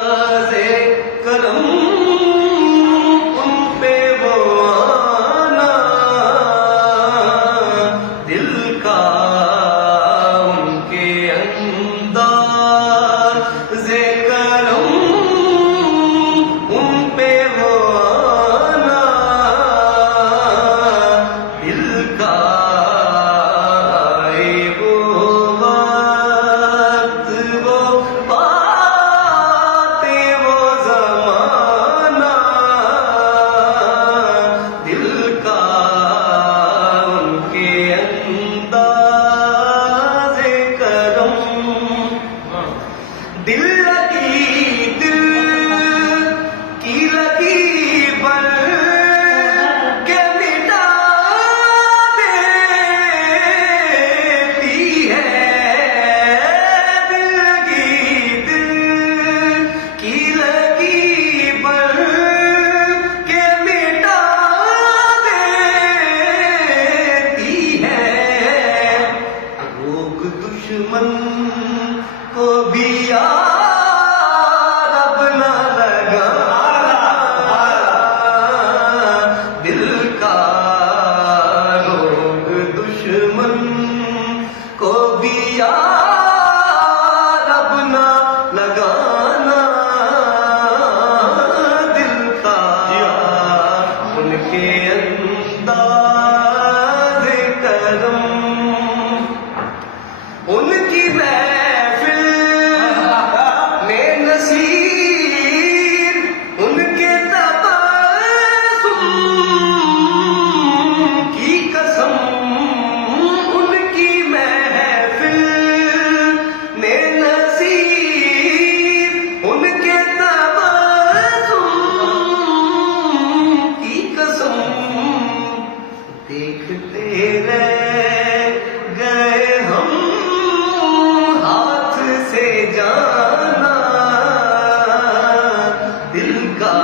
से करम उन पे वो आना, दिल का उनके अंदाज़ करम उन पे वो आना, दिल का दिल की लकीर के मिटा देती है, दिल की लकीर के मिटा देती है, रोग दुश्मन को भी यार अब न लगा, दिल का रोग दुश्मन को भी यार अब न लगाना, दिल का उनके अंदाज़ करम, उनकी नसीर उनके तबस्सुम की कसम, उनकी महफिल में नसीर उनके तबस्सुम की कसम, देखते रह गए हम हाथ से जाना, दिल का